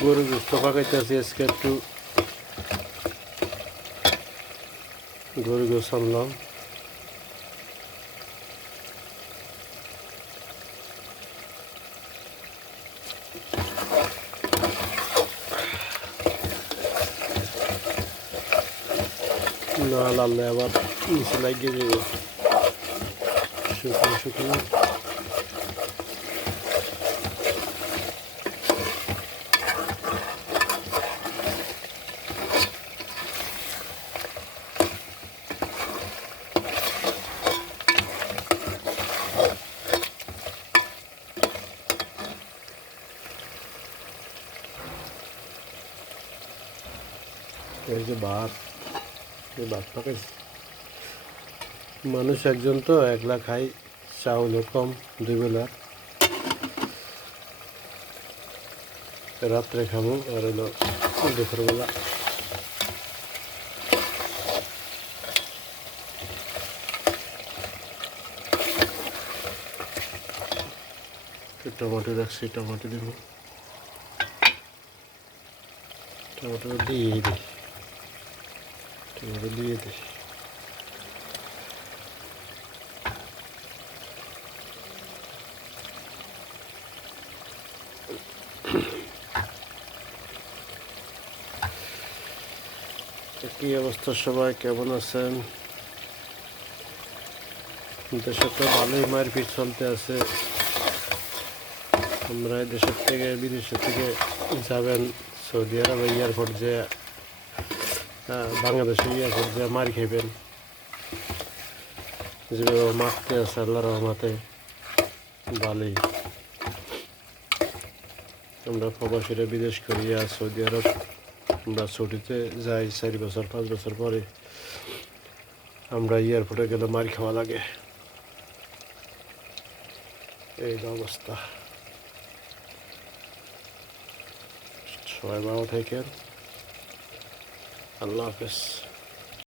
গরু গোস্ত পাকাইতেছি আজকে একটু গরু গোস্ত আনলাম। না লালে আবার নিচে লাগিয়ে দেবে শুকনো শুকনো। এই যে ভাত, এই ভাত পাকাইছে। মানুষ একজন তো একলা খাই, চাউলও কম, 2 বেলা। রাত্রে খাবো আর হলো দুপুরবেলা। টমেটো রাখছি, টমেটো দিব, টমেটো দিয়ে দিই, টমেটো দিয়ে দিই। কি অবস্থা সবাই, কেমন আছেন? দেশে তো ভালোই মারপিট চলতে আছে। আমরা দেশের থেকে বিদেশের থেকে যাবেন সৌদি আরব এয়ারপোর্ট যে বাংলাদেশের এয়ারপোর্ট যে মার খাইবেন, যেভাবে মারতে আছে আল্লাহ রহমাতে ভালোই। আমরা প্রবাসীরা বিদেশ করিয়া সৌদি আরব আমরা ছুটিতে যাই 4 বছর 5 বছর পরে, আমরা এয়ারপোর্টে গেলে মার খাওয়া লাগে। এই অবস্থা। সবাই ভালো থাকেন, আল্লাহ হাফেজ।